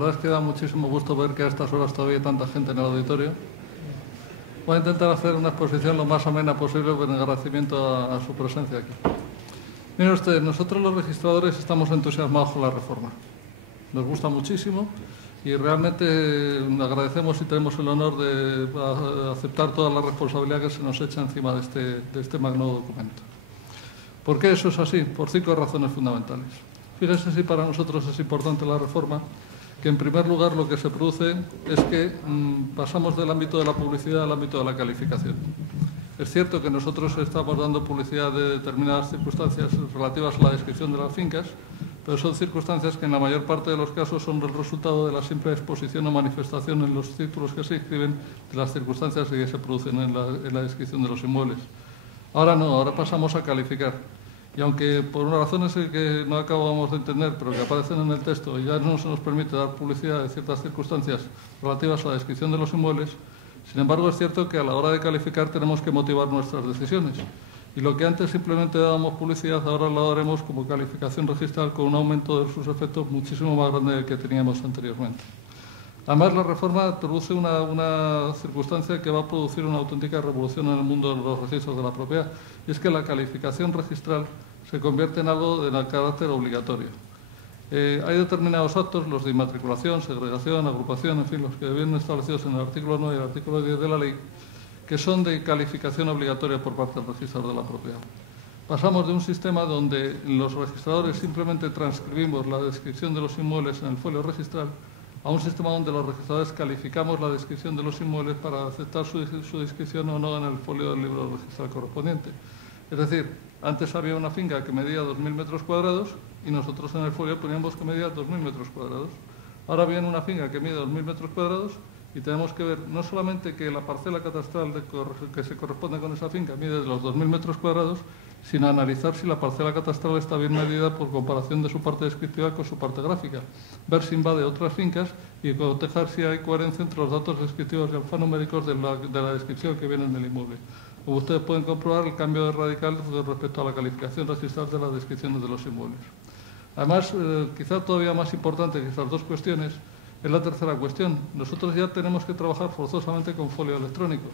La verdad es que da muchísimo gusto ver que a estas horas todavía hay tanta gente en el auditorio. Voy a intentar hacer una exposición lo más amena posible en agradecimiento a su presencia aquí. Miren ustedes, nosotros los registradores estamos entusiasmados con la reforma. Nos gusta muchísimo y realmente agradecemos y tenemos el honor de aceptar toda la responsabilidad que se nos echa encima de este magno documento. ¿Por qué eso es así? Por 5 razones fundamentales. Fíjense si para nosotros es importante la reforma, que en primer lugar lo que se produce es que pasamos del ámbito de la publicidad al ámbito de la calificación. Es cierto que nosotros estamos dando publicidad de determinadas circunstancias relativas a la descripción de las fincas, pero son circunstancias que en la mayor parte de los casos son el resultado de la simple exposición o manifestación en los títulos que se escriben de las circunstancias que se producen en la descripción de los inmuebles. Ahora no, ahora pasamos a calificar. Y aunque por unas razones que no acabamos de entender, pero que aparecen en el texto, ya no se nos permite dar publicidad de ciertas circunstancias relativas a la descripción de los inmuebles, sin embargo es cierto que a la hora de calificar tenemos que motivar nuestras decisiones. Y lo que antes simplemente dábamos publicidad, ahora lo daremos como calificación registral con un aumento de sus efectos muchísimo más grande del que teníamos anteriormente. Además, la reforma produce una circunstancia que va a producir una auténtica revolución en el mundo de los registros de la propiedad, y es que la calificación registral se convierte en algo de carácter obligatorio. Hay determinados actos, los de inmatriculación, segregación, agrupación, en fin, los que vienen establecidos en el artículo 9 y el artículo 10 de la ley, que son de calificación obligatoria por parte del registrador de la propiedad. Pasamos de un sistema donde los registradores simplemente transcribimos la descripción de los inmuebles en el folio registral a un sistema donde los registradores calificamos la descripción de los inmuebles para aceptar su descripción o no en el folio del libro registral correspondiente. Es decir, antes había una finca que medía 2.000 metros cuadrados y nosotros en el folio poníamos que medía 2.000 metros cuadrados. Ahora viene una finca que mide 2.000 metros cuadrados y tenemos que ver no solamente que la parcela catastral que se corresponde con esa finca mide los 2.000 metros cuadrados, sino analizar si la parcela catastral está bien medida por comparación de su parte descriptiva con su parte gráfica, ver si invade otras fincas y cotejar si hay coherencia entre los datos descriptivos y alfanuméricos de la descripción que viene en el inmueble. Como ustedes pueden comprobar, el cambio es radical respecto a la calificación registral de las descripciones de los inmuebles. Además, quizá todavía más importante que estas dos cuestiones es la tercera cuestión. Nosotros ya tenemos que trabajar forzosamente con folio electrónico.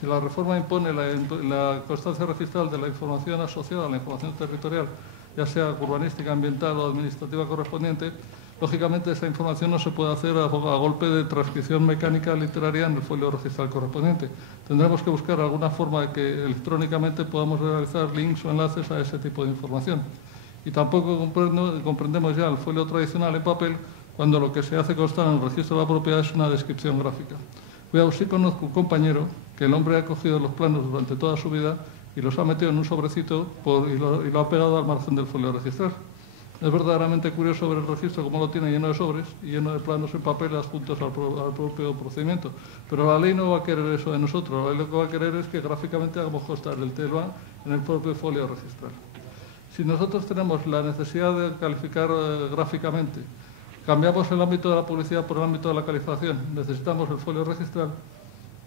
Si la reforma impone la constancia registral de la información asociada a la información territorial, ya sea urbanística, ambiental o administrativa correspondiente, lógicamente esa información no se puede hacer a golpe de transcripción mecánica literaria en el folio registral correspondiente. Tendremos que buscar alguna forma de que electrónicamente podamos realizar links o enlaces a ese tipo de información. Y tampoco comprendemos ya el folio tradicional en papel cuando lo que se hace constar en el registro de la propiedad es una descripción gráfica. Cuidado, sí conozco un compañero que el hombre ha cogido los planos durante toda su vida y los ha metido en un sobrecito y lo ha pegado al margen del folio registral. Es verdaderamente curioso ver el registro como lo tiene lleno de sobres y lleno de planos en papel adjuntos al propio procedimiento. Pero la ley no va a querer eso de nosotros. La ley lo que va a querer es que gráficamente hagamos constar el tema en el propio folio registral. Si nosotros tenemos la necesidad de calificar gráficamente, cambiamos el ámbito de la publicidad por el ámbito de la calificación, necesitamos el folio registral.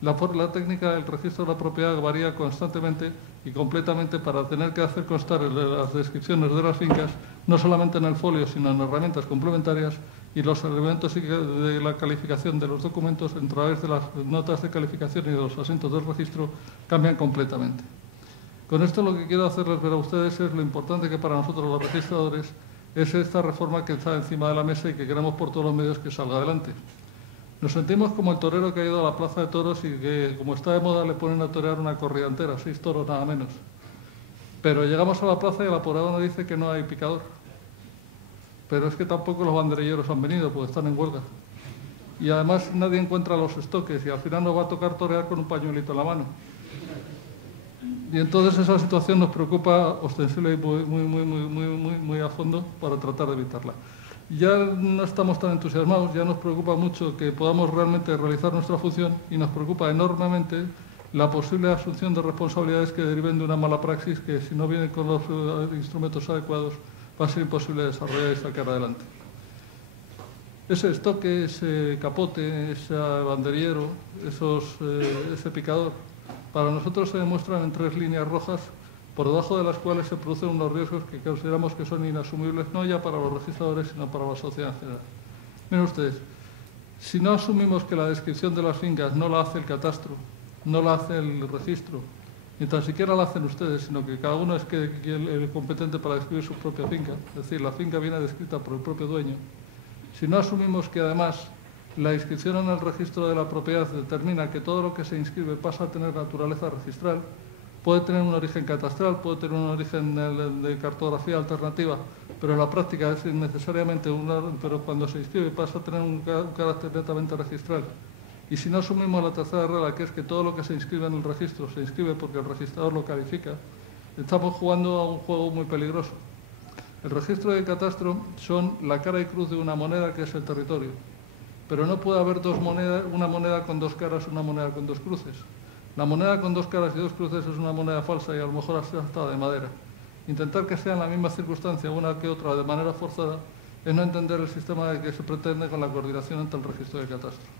La técnica del registro de la propiedad varía constantemente y completamente para tener que hacer constar las descripciones de las fincas, no solamente en el folio, sino en herramientas complementarias, y los elementos de la calificación de los documentos a través de las notas de calificación y de los asientos del registro cambian completamente. Con esto lo que quiero hacerles ver a ustedes es lo importante que para nosotros los registradores es esta reforma que está encima de la mesa y que queremos por todos los medios que salga adelante. Nos sentimos como el torero que ha ido a la plaza de toros y que, como está de moda, le ponen a torear una corrida entera, 6 toros nada menos. Pero llegamos a la plaza y el apoderado nos dice que no hay picador. Pero es que tampoco los banderilleros han venido porque están en huelga. Y además nadie encuentra los estoques y al final nos va a tocar torear con un pañuelito en la mano. Y entonces esa situación nos preocupa ostensible y muy a fondo para tratar de evitarla. Ya no estamos tan entusiasmados, ya nos preocupa mucho que podamos realmente realizar nuestra función y nos preocupa enormemente la posible asunción de responsabilidades que deriven de una mala praxis que, si no viene con los instrumentos adecuados, va a ser imposible desarrollar y sacar adelante. Ese estoque, ese capote, ese banderillero, ese picador, para nosotros se demuestran en 3 líneas rojas por debajo de las cuales se producen unos riesgos que consideramos que son inasumibles no ya para los registradores, sino para la sociedad en general. Miren ustedes, Si no asumimos que la descripción de las fincas no la hace el catastro, no la hace el registro, ni tan siquiera la hacen ustedes, sino que cada uno es el competente para describir su propia finca, es decir, la finca viene descrita por el propio dueño. Si no asumimos que además la inscripción en el registro de la propiedad determina que todo lo que se inscribe pasa a tener naturaleza registral, puede tener un origen catastral, puede tener un origen de cartografía alternativa, pero en la práctica es necesariamente pero cuando se inscribe pasa a tener un carácter netamente registral. Y si no asumimos la tercera regla, que es que todo lo que se inscribe en el registro se inscribe porque el registrador lo califica, estamos jugando a un juego muy peligroso. El registro de catastro son la cara y cruz de una moneda que es el territorio, pero no puede haber dos monedas, una moneda con dos caras, una moneda con dos cruces. La moneda con dos caras y dos cruces es una moneda falsa y a lo mejor hasta de madera. Intentar que sea en la misma circunstancia una que otra de manera forzada es no entender el sistema que se pretende con la coordinación entre el registro de catastro.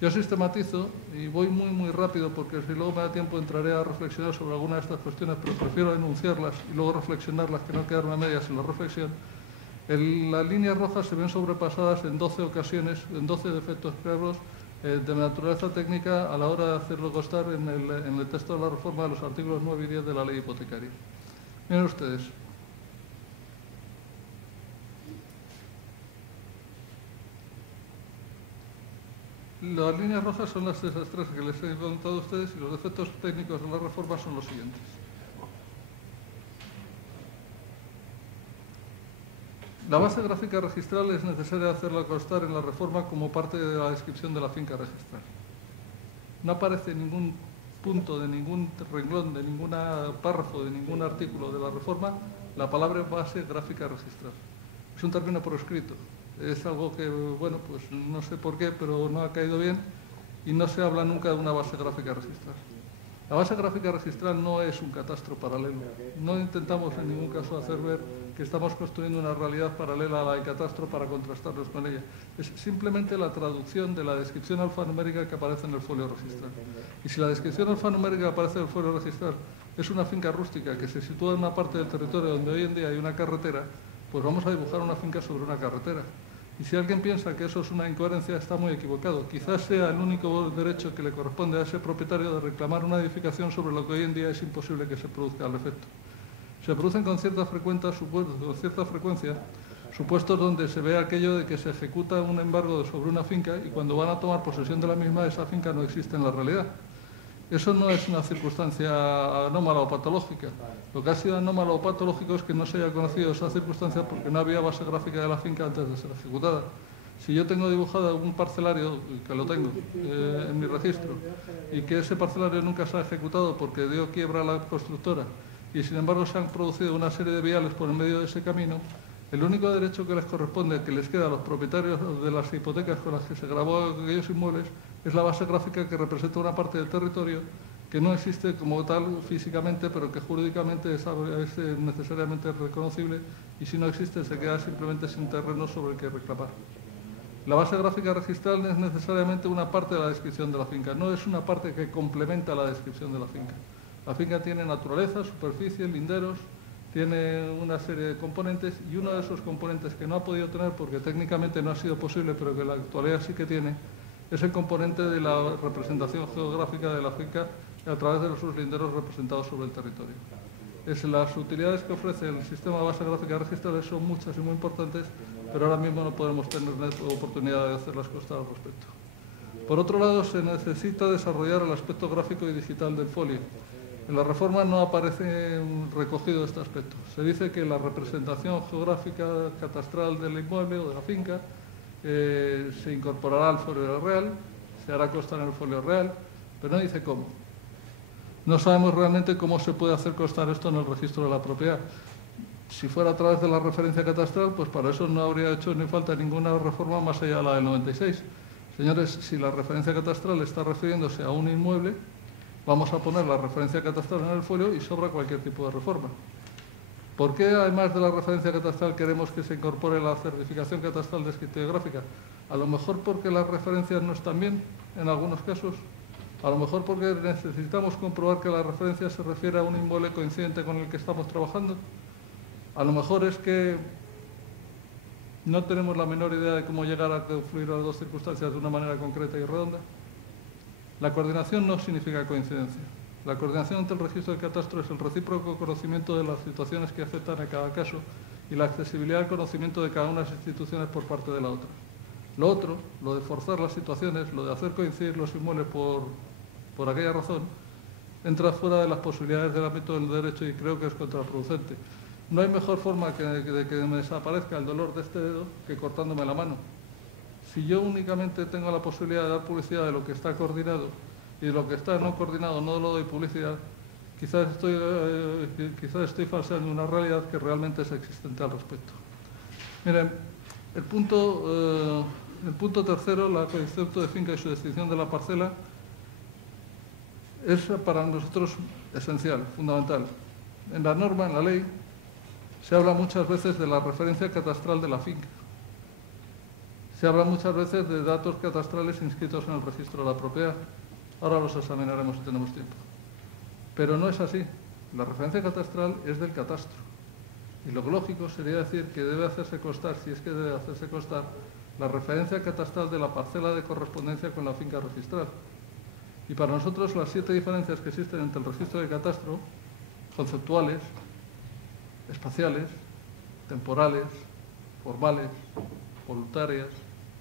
Yo sistematizo y voy muy rápido porque si luego me da tiempo entraré a reflexionar sobre alguna de estas cuestiones, pero prefiero enunciarlas y luego reflexionarlas que no quedarme a medias en la reflexión. Las líneas rojas se ven sobrepasadas en 12 ocasiones, en 12 defectos claros de naturaleza técnica a la hora de hacerlo constar en el texto de la reforma de los artículos 9 y 10 de la ley hipotecaria. Miren ustedes. Las líneas rojas son las esas tres que les he contado a ustedes y los defectos técnicos de la reforma son los siguientes. La base gráfica registral es necesario hacerla constar en la reforma como parte de la descripción de la finca registral. No aparece en ningún punto de ningún renglón, de ningún párrafo, de ningún artículo de la reforma la palabra base gráfica registral. Es un término por escrito. Es algo que, bueno, pues no sé por qué, pero no ha caído bien y no se habla nunca de una base gráfica registral. La base gráfica registral no es un catastro paralelo. No intentamos en ningún caso hacer ver que estamos construyendo una realidad paralela a la del catastro para contrastarnos con ella. Es simplemente la traducción de la descripción alfanumérica que aparece en el folio registral. Y si la descripción alfanumérica que aparece en el folio registral es una finca rústica que se sitúa en una parte del territorio donde hoy en día hay una carretera, pues vamos a dibujar una finca sobre una carretera. Y si alguien piensa que eso es una incoherencia, está muy equivocado. Quizás sea el único derecho que le corresponde a ese propietario de reclamar una edificación sobre lo que hoy en día es imposible que se produzca al efecto. Se producen con cierta frecuencia supuestos donde se ve aquello de que se ejecuta un embargo sobre una finca y cuando van a tomar posesión de la misma, esa finca no existe en la realidad. Eso no es una circunstancia anómala o patológica. Lo que ha sido anómalo o patológico es que no se haya conocido esa circunstancia porque no había base gráfica de la finca antes de ser ejecutada. Si yo tengo dibujado un parcelario, que lo tengo en mi registro, y que ese parcelario nunca se ha ejecutado porque dio quiebra a la constructora, y sin embargo se han producido una serie de viales por el medio de ese camino, el único derecho que les corresponde, que les queda a los propietarios de las hipotecas con las que se grabó aquellos inmuebles, es la base gráfica que representa una parte del territorio que no existe como tal físicamente, pero que jurídicamente es necesariamente reconocible y si no existe se queda simplemente sin terreno sobre el que reclamar. La base gráfica registral es necesariamente una parte de la descripción de la finca, no es una parte que complementa la descripción de la finca. La finca tiene naturaleza, superficie, linderos, tiene una serie de componentes y uno de esos componentes que no ha podido tener porque técnicamente no ha sido posible, pero que en la actualidad sí que tiene, es el componente de la representación geográfica de la finca a través de sus linderos representados sobre el territorio. Las utilidades que ofrece el sistema de base gráfica registrales son muchas y muy importantes, pero ahora mismo no podemos tener oportunidad de hacerlas constar al respecto. Por otro lado, se necesita desarrollar el aspecto gráfico y digital del folio. En la reforma no aparece recogido este aspecto. Se dice que la representación geográfica catastral del inmueble o de la finca se incorporará al folio real, se hará constar en el folio real, pero no dice cómo. No sabemos realmente cómo se puede hacer constar esto en el registro de la propiedad. Si fuera a través de la referencia catastral, pues para eso no habría hecho ni falta ninguna reforma más allá de la del 96. Señores, si la referencia catastral está refiriéndose a un inmueble, vamos a poner la referencia catastral en el folio y sobra cualquier tipo de reforma. ¿Por qué, además de la referencia catastral, queremos que se incorpore la certificación catastral descriptiva gráfica? A lo mejor porque las referencias no están bien, en algunos casos. A lo mejor porque necesitamos comprobar que la referencia se refiere a un inmueble coincidente con el que estamos trabajando. A lo mejor es que no tenemos la menor idea de cómo llegar a confluir las dos circunstancias de una manera concreta y redonda. La coordinación no significa coincidencia. La coordinación entre el registro de catastro es el recíproco conocimiento de las situaciones que afectan a cada caso y la accesibilidad al conocimiento de cada una de las instituciones por parte de la otra. Lo otro, lo de forzar las situaciones, lo de hacer coincidir los inmuebles por aquella razón, entra fuera de las posibilidades del ámbito del derecho y creo que es contraproducente. No hay mejor forma de que me desaparezca el dolor de este dedo que cortándome la mano. Si yo únicamente tengo la posibilidad de dar publicidad de lo que está coordinado y de lo que está no coordinado no lo doy publicidad, quizás estoy falseando una realidad que realmente es existente al respecto. Miren, el punto tercero, el concepto de finca y su distinción de la parcela, es para nosotros esencial, fundamental. En la norma, en la ley, se habla muchas veces de la referencia catastral de la finca. Se habla muchas veces de datos catastrales inscritos en el registro de la propiedad. Ahora los examinaremos si tenemos tiempo. Pero no es así. La referencia catastral es del catastro. Y lo lógico sería decir que debe hacerse constar, si es que debe hacerse constar, la referencia catastral de la parcela de correspondencia con la finca registral. Y para nosotros las 7 diferencias que existen entre el registro de catastro, conceptuales, espaciales, temporales, formales, voluntarias,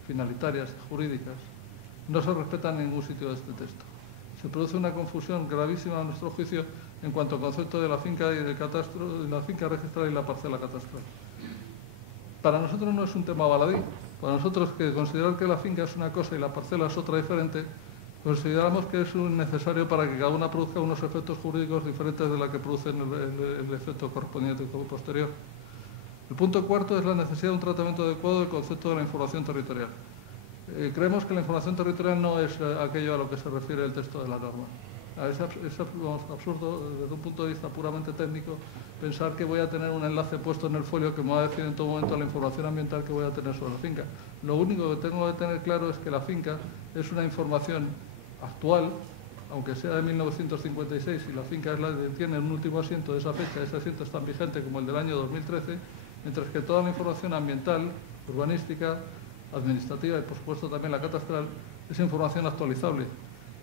finalitarias y jurídicas, no se respetan en ningún sitio de este texto. Se produce una confusión gravísima a nuestro juicio en cuanto al concepto de la finca y del catastro, de la finca registral y la parcela catastral. Para nosotros no es un tema baladí. Para nosotros, que considerar que la finca es una cosa y la parcela es otra diferente, consideramos que es necesario para que cada una produzca unos efectos jurídicos diferentes de la que produce el efecto correspondiente posterior. El punto cuarto es la necesidad de un tratamiento adecuado del concepto de la información territorial. Creemos que la información territorial no es aquello a lo que se refiere el texto de la norma. Es absurdo, desde un punto de vista puramente técnico, pensar que voy a tener un enlace puesto en el folio que me va a decir en todo momento la información ambiental que voy a tener sobre la finca. Lo único que tengo que tener claro es que la finca es una información actual, aunque sea de 1956, y la finca es la que tiene un último asiento de esa fecha, ese asiento es tan vigente como el del año 2013, mientras que toda la información ambiental, urbanística, administrativa y por supuesto también la catastral es información actualizable.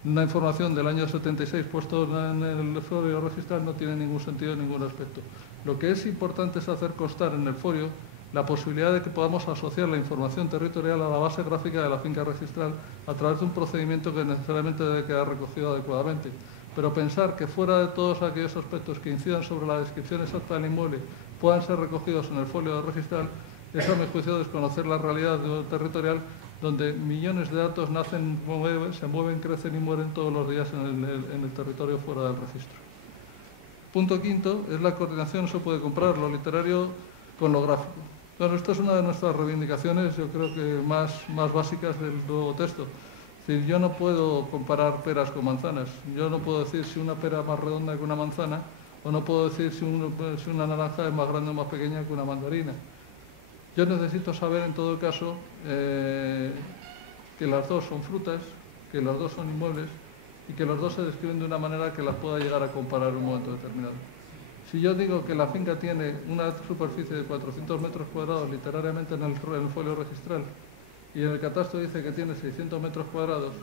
Una información del año 76 puesto en el folio registral no tiene ningún sentido en ningún aspecto. Lo que es importante es hacer constar en el folio la posibilidad de que podamos asociar la información territorial a la base gráfica de la finca registral a través de un procedimiento que necesariamente debe quedar recogido adecuadamente. Pero pensar que fuera de todos aquellos aspectos que incidan sobre la descripción exacta del inmueble puedan ser recogidos en el folio registral es, a mi juicio, desconocer la realidad territorial, donde millones de datos nacen, se mueven, crecen y mueren todos los días en el territorio fuera del registro. Punto quinto es la coordinación, no se puede comparar lo literario con lo gráfico. Bueno, esta es una de nuestras reivindicaciones, yo creo que más básicas del nuevo texto. Es decir, yo no puedo comparar peras con manzanas. Yo no puedo decir si una pera es más redonda que una manzana, o no puedo decir si una naranja es más grande o más pequeña que una mandarina. Yo necesito saber, en todo caso, que las dos son frutas, que los dos son inmuebles y que los dos se describen de una manera que las pueda llegar a comparar en un momento determinado. Si yo digo que la finca tiene una superficie de 400 metros cuadrados literariamente en el folio registral y en el catastro dice que tiene 600 metros cuadrados,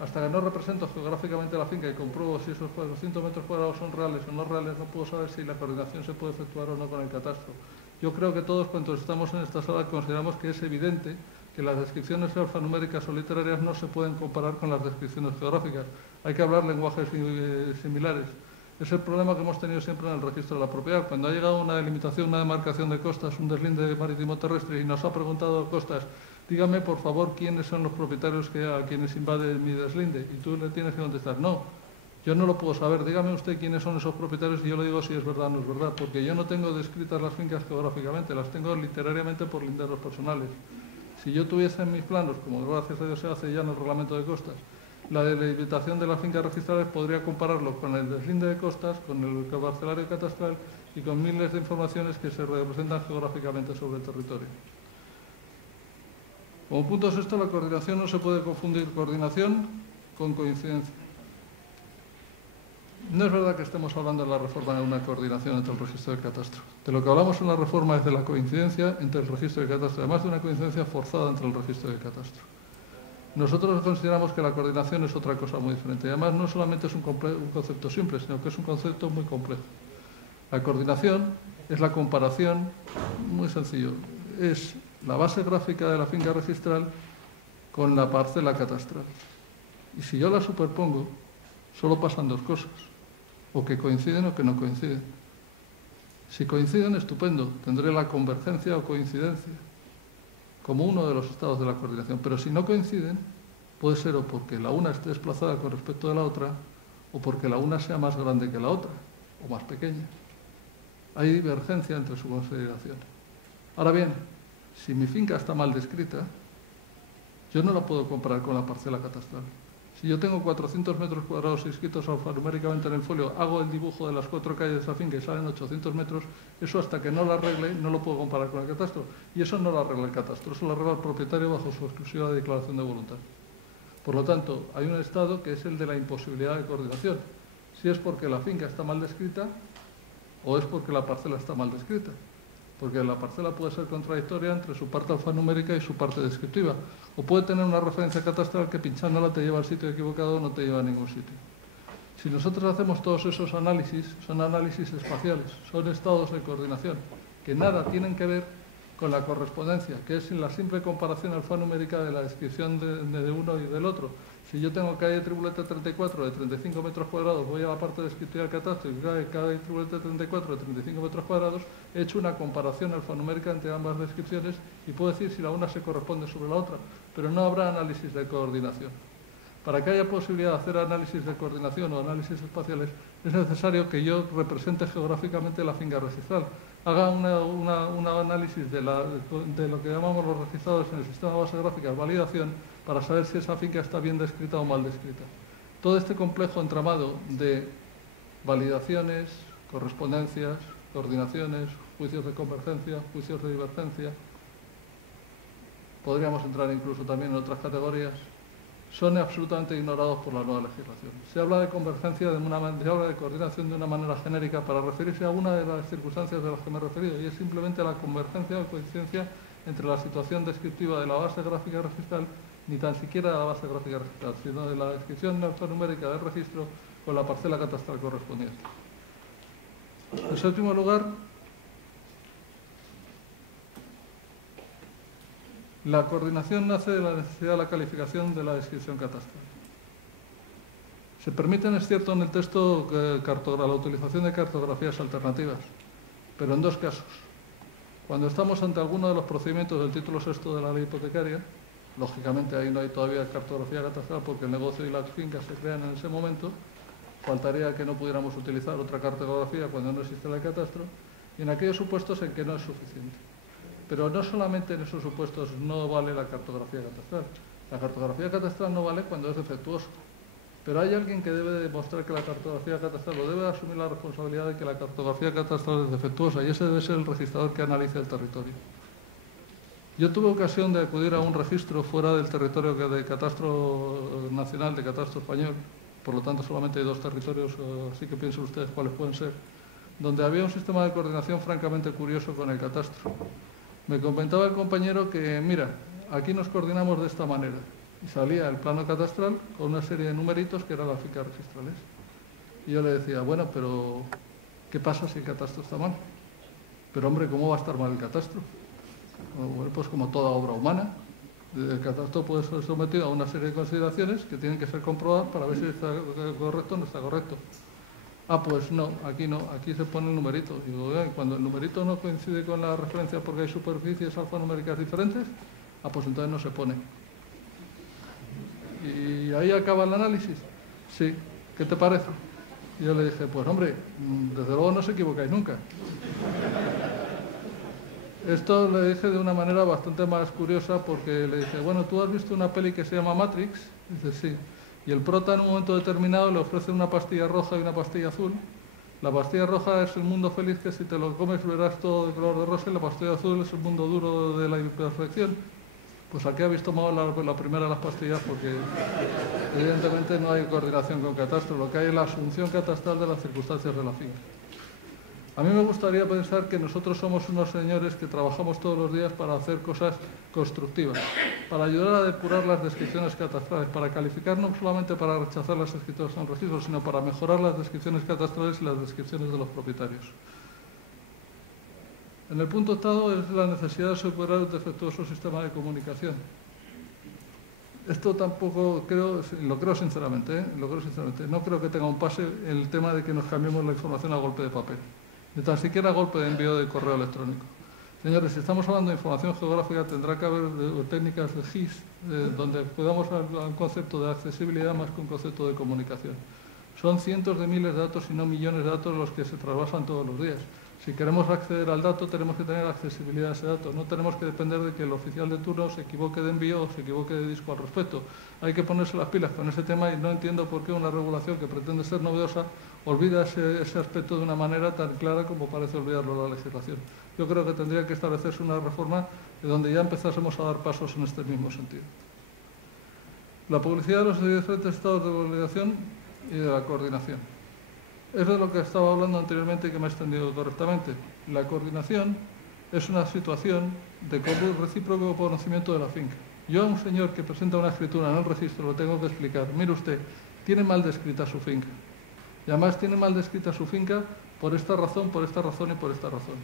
hasta que no represento geográficamente la finca y compruebo si esos 400 metros cuadrados son reales o no reales, no puedo saber si la coordinación se puede efectuar o no con el catastro. Yo creo que todos cuantos estamos en esta sala consideramos que es evidente que las descripciones alfanuméricas o literarias no se pueden comparar con las descripciones geográficas. Hay que hablar lenguajes similares. Es el problema que hemos tenido siempre en el registro de la propiedad. Cuando ha llegado una delimitación, una demarcación de costas, un deslinde marítimo terrestre y nos ha preguntado costas, dígame por favor quiénes son los propietarios a quienes invade mi deslinde. Y tú le tienes que contestar, no, yo no lo puedo saber, dígame usted quiénes son esos propietarios y yo le digo si es verdad o no es verdad, porque yo no tengo descritas las fincas geográficamente, las tengo literariamente por linderos personales. Si yo tuviese en mis planos, como gracias a Dios se hace ya en el reglamento de costas, la delimitación de las fincas registrales, podría compararlo con el deslinde de costas, con el parcelario catastral y con miles de informaciones que se representan geográficamente sobre el territorio. Como punto sexto, la coordinación no se puede confundir coordinación con coincidencia. No es verdad que estemos hablando de la reforma de una coordinación entre el registro de catastro. De lo que hablamos en la reforma es de la coincidencia entre el registro de catastro, además de una coincidencia forzada entre el registro de catastro. Nosotros consideramos que la coordinación es otra cosa muy diferente. Y además no solamente es un concepto simple, sino que es un concepto muy complejo. La coordinación es la comparación, muy sencillo, es la base gráfica de la finca registral con la parcela catastral. Y si yo la superpongo, solo pasan dos cosas, o que coinciden o que no coinciden. Si coinciden, estupendo, tendré la convergencia o coincidencia como uno de los estados de la coordinación. Pero si no coinciden, puede ser o porque la una esté desplazada con respecto de la otra, o porque la una sea más grande que la otra, o más pequeña. Hay divergencia entre su consideración. Ahora bien, si mi finca está mal descrita, yo no la puedo comparar con la parcela catastral. Si yo tengo 400 metros cuadrados inscritos alfanuméricamente en el folio, hago el dibujo de las 4 calles de esa finca y salen 800 metros, eso hasta que no lo arregle no lo puedo comparar con el catastro. Y eso no lo arregla el catastro, eso lo arregla el propietario bajo su exclusiva declaración de voluntad. Por lo tanto, hay un estado que es el de la imposibilidad de coordinación. Si es porque la finca está mal descrita o es porque la parcela está mal descrita. Porque la parcela puede ser contradictoria entre su parte alfanumérica y su parte descriptiva. O puede tener una referencia catastral que pinchándola te lleva al sitio equivocado o no te lleva a ningún sitio. Si nosotros hacemos todos esos análisis, son análisis espaciales, son estados de coordinación, que nada tienen que ver con la correspondencia, que es la simple comparación alfanumérica de la descripción de uno y del otro. Si yo tengo calle Tribulete 34 de 35 metros cuadrados, voy a la parte descriptiva del catastro y calle Tribulete 34 de 35 metros cuadrados, he hecho una comparación alfanumérica entre ambas descripciones y puedo decir si la una se corresponde sobre la otra, pero no habrá análisis de coordinación. Para que haya posibilidad de hacer análisis de coordinación o análisis espaciales, es necesario que yo represente geográficamente la finca registral, haga un análisis de lo que llamamos los registrados en el sistema de base gráficas, validación, para saber si esa finca está bien descrita o mal descrita. Todo este complejo entramado de validaciones, correspondencias, coordinaciones, juicios de convergencia, juicios de divergencia, podríamos entrar incluso también en otras categorías, son absolutamente ignorados por la nueva legislación. Se habla de convergencia, se habla de coordinación de una manera genérica para referirse a una de las circunstancias de las que me he referido, y es simplemente la convergencia o coincidencia entre la situación descriptiva de la base gráfica registral, ni tan siquiera de la base gráfica registral, sino de la descripción alfanumérica del registro con la parcela catastral correspondiente. En séptimo lugar, la coordinación nace de la necesidad de la calificación de la descripción catastral. Se permiten, es cierto, en el texto la utilización de cartografías alternativas, pero en dos casos. Cuando estamos ante alguno de los procedimientos del título sexto de la ley hipotecaria, lógicamente ahí no hay todavía cartografía catastral porque el negocio y las fincas se crean en ese momento, faltaría que no pudiéramos utilizar otra cartografía cuando no existe el catastro, y en aquellos supuestos en que no es suficiente. Pero no solamente en esos supuestos no vale la cartografía catastral. La cartografía catastral no vale cuando es defectuosa. Pero hay alguien que debe demostrar que la cartografía catastral, o debe asumir la responsabilidad de que la cartografía catastral es defectuosa, y ese debe ser el registrador que analice el territorio. Yo tuve ocasión de acudir a un registro fuera del territorio de catastro nacional, de catastro español, por lo tanto solamente hay dos territorios, así que piensen ustedes cuáles pueden ser, donde había un sistema de coordinación francamente curioso con el catastro. Me comentaba el compañero que, mira, aquí nos coordinamos de esta manera. Y salía el plano catastral con una serie de numeritos que eran las fincas registrales. Y yo le decía, bueno, pero ¿qué pasa si el catastro está mal? Pero hombre, ¿cómo va a estar mal el catastro? Bueno, pues como toda obra humana, el catastro puede ser sometido a una serie de consideraciones que tienen que ser comprobadas para ver si está correcto o no está correcto. Ah, pues no, aquí se pone el numerito. Digo, cuando el numerito no coincide con la referencia porque hay superficies alfanuméricas diferentes, pues entonces no se pone. Y ahí acaba el análisis. Sí, ¿qué te parece? Y yo le dije, pues hombre, desde luego no os equivocáis nunca. Esto le dije de una manera bastante más curiosa porque le dije, bueno, ¿tú has visto una peli que se llama Matrix? Dice, sí. Y el prota en un momento determinado le ofrece una pastilla roja y una pastilla azul. La pastilla roja es el mundo feliz que si te lo comes verás todo de color de rosa, y la pastilla azul es el mundo duro de la imperfección. Pues aquí habéis tomado la primera de las pastillas porque evidentemente no hay coordinación con catastro, lo que hay es la asunción catastral de las circunstancias de la finca. A mí me gustaría pensar que nosotros somos unos señores que trabajamos todos los días para hacer cosas constructivas, para ayudar a depurar las descripciones catastrales, para calificar no solamente para rechazar las escrituras en registro, sino para mejorar las descripciones catastrales y las descripciones de los propietarios. En el punto octavo es la necesidad de superar un defectuoso sistema de comunicación. Esto tampoco lo creo sinceramente, no creo que tenga un pase el tema de que nos cambiemos la información a golpe de papel, ni tan siquiera a golpe de envío de correo electrónico. Señores, si estamos hablando de información geográfica, tendrá que haber técnicas de GIS, donde podamos hablar de un concepto de accesibilidad más que un concepto de comunicación. Son cientos de miles de datos y no millones de datos los que se trasvasan todos los días. Si queremos acceder al dato, tenemos que tener accesibilidad a ese dato. No tenemos que depender de que el oficial de turno se equivoque de envío o se equivoque de disco al respecto. Hay que ponerse las pilas con ese tema y no entiendo por qué una regulación que pretende ser novedosa olvida ese aspecto de una manera tan clara como parece olvidarlo la legislación. Yo creo que tendría que establecerse una reforma de donde ya empezásemos a dar pasos en este mismo sentido. La publicidad de los diferentes estados de obligación y de la coordinación. Es de lo que estaba hablando anteriormente y que me he extendido correctamente. La coordinación es una situación de recíproco conocimiento de la finca. Yo a un señor que presenta una escritura en el registro lo tengo que explicar. Mire usted, tiene mal descrita su finca. Y además tiene mal descrita su finca por esta razón, por esta razón y por esta razón.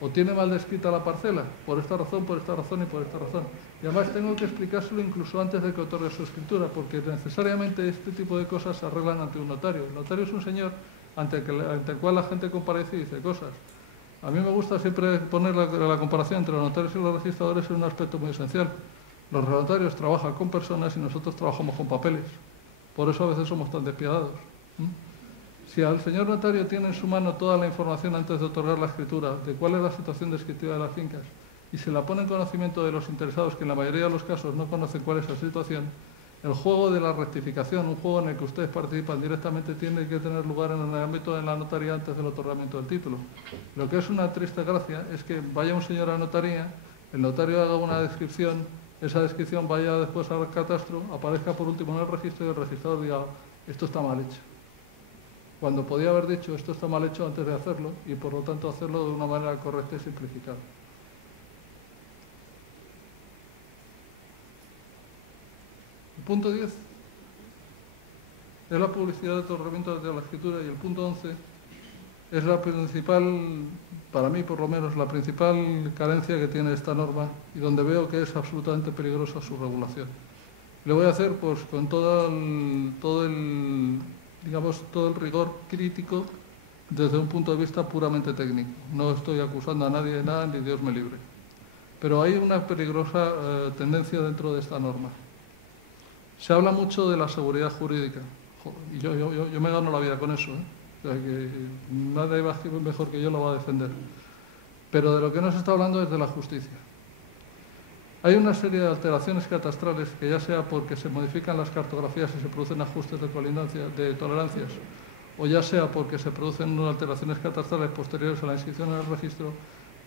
O tiene mal descrita la parcela, por esta razón, por esta razón y por esta razón. Y además tengo que explicárselo incluso antes de que otorgue su escritura, porque necesariamente este tipo de cosas se arreglan ante un notario. El notario es un señor ante el cual la gente comparece y dice cosas. A mí me gusta siempre poner la comparación entre los notarios y los registradores en un aspecto muy esencial. Los notarios trabajan con personas y nosotros trabajamos con papeles. Por eso a veces somos tan despiadados. Si al señor notario tiene en su mano toda la información antes de otorgar la escritura de cuál es la situación descriptiva de las fincas y se la pone en conocimiento de los interesados, que en la mayoría de los casos no conocen cuál es esa situación, el juego de la rectificación, un juego en el que ustedes participan directamente, tiene que tener lugar en el ámbito de la notaría antes del otorgamiento del título. Lo que es una triste gracia es que vaya un señor a la notaría, el notario haga una descripción, esa descripción vaya después al catastro, aparezca por último en el registro y el registrador diga, esto está mal hecho. Cuando podía haber dicho, esto está mal hecho antes de hacerlo y por lo tanto hacerlo de una manera correcta y simplificada. El punto 10 es la publicidad de otorgamiento de la escritura y el punto 11 es la principal, para mí por lo menos, la principal carencia que tiene esta norma y donde veo que es absolutamente peligrosa su regulación. Lo voy a hacer pues con todo el rigor crítico desde un punto de vista puramente técnico. No estoy acusando a nadie de nada, ni Dios me libre. Pero hay una peligrosa tendencia dentro de esta norma. Se habla mucho de la seguridad jurídica. Y yo me gano la vida con eso. O sea, que nadie mejor que yo lo va a defender. Pero de lo que no se está hablando es de la justicia. Hay una serie de alteraciones catastrales que ya sea porque se modifican las cartografías y se producen ajustes de tolerancias, o ya sea porque se producen alteraciones catastrales posteriores a la inscripción en el registro,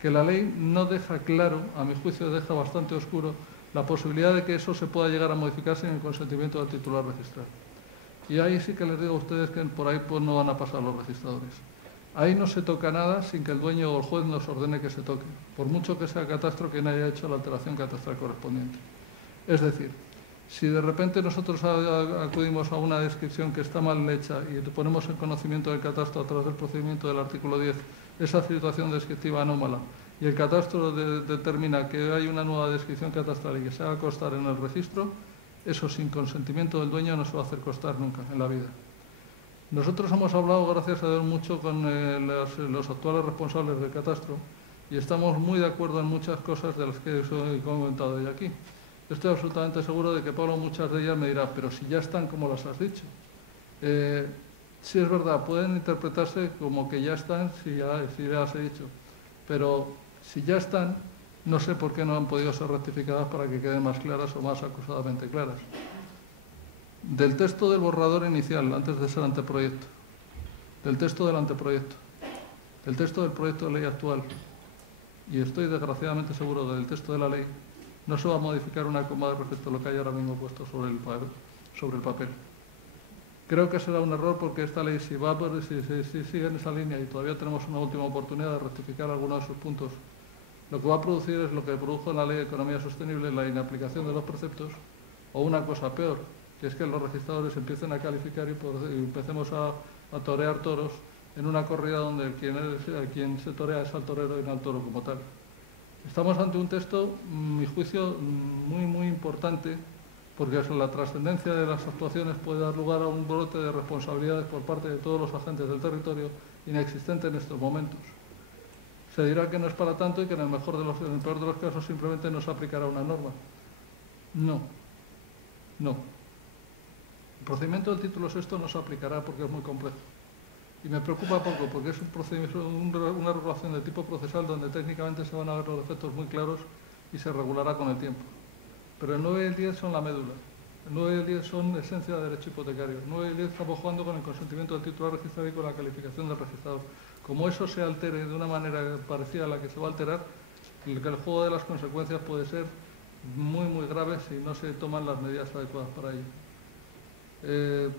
que la ley no deja claro, a mi juicio deja bastante oscuro, la posibilidad de que eso se pueda llegar a modificar sin el consentimiento del titular registral. Y ahí sí que les digo a ustedes que por ahí pues no van a pasar los registradores. Ahí no se toca nada sin que el dueño o el juez nos ordene que se toque, por mucho que sea el catastro quien haya hecho la alteración catastral correspondiente. Es decir, si de repente nosotros acudimos a una descripción que está mal hecha y ponemos en conocimiento del catastro a través del procedimiento del artículo 10 esa situación descriptiva anómala y el catastro determina que hay una nueva descripción catastral y que se haga constar en el registro, eso sin consentimiento del dueño no se va a hacer constar nunca en la vida. Nosotros hemos hablado, gracias a Dios, mucho con los actuales responsables del catastro y estamos muy de acuerdo en muchas cosas de las que he comentado hoy aquí. Estoy absolutamente seguro de que Pablo muchas de ellas me dirá, pero si ya están como las has dicho. Sí es verdad, pueden interpretarse como que ya están, si ya las he dicho, pero si ya están, no sé por qué no han podido ser rectificadas para que queden más claras o más acusadamente claras. Del texto del borrador inicial, antes de ser anteproyecto, del texto del anteproyecto, del texto del proyecto de ley actual, y estoy desgraciadamente seguro del texto de la ley, No se va a modificar una coma respecto a lo que hay ahora mismo puesto sobre el papel. Creo que será un error porque esta ley, si sigue en esa línea y todavía tenemos una última oportunidad de rectificar algunos de sus puntos, lo que va a producir es lo que produjo en la Ley de Economía Sostenible, la inaplicación de los preceptos, o una cosa peor, que es que los registradores empiecen a calificar y empecemos a torear toros en una corrida donde quien se torea es al torero y no al toro como tal. Estamos ante un texto, a mi juicio, muy importante, porque la trascendencia de las actuaciones puede dar lugar a un brote de responsabilidades por parte de todos los agentes del territorio inexistente en estos momentos. Se dirá que no es para tanto y que en el peor de los casos simplemente no se aplicará una norma. No. El procedimiento del título sexto no se aplicará porque es muy complejo. Y me preocupa poco porque es un procedimiento, una regulación de tipo procesal donde técnicamente se van a ver los defectos muy claros y se regulará con el tiempo. Pero el 9 y el 10 son la médula. El 9 y el 10 son esencia de derecho hipotecario. El 9 y el 10 estamos jugando con el consentimiento del titular registrado y con la calificación del registrador. Como eso se altere de una manera parecida a la que se va a alterar, el juego de las consecuencias puede ser muy grave si no se toman las medidas adecuadas para ello.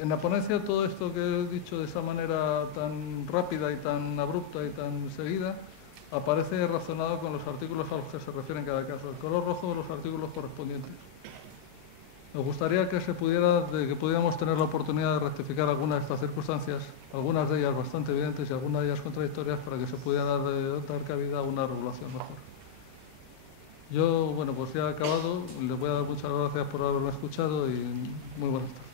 En la ponencia todo esto que he dicho de esa manera tan rápida y tan abrupta y tan seguida aparece razonado con los artículos a los que se refiere en cada caso, el color rojo de los artículos correspondientes. Me gustaría que pudiéramos tener la oportunidad de rectificar algunas de estas circunstancias, algunas de ellas bastante evidentes y algunas de ellas contradictorias, para que se pudiera dar cabida a una regulación mejor. Yo, bueno, pues ya he acabado. Les voy a dar muchas gracias por haberme escuchado y muy buenas tardes.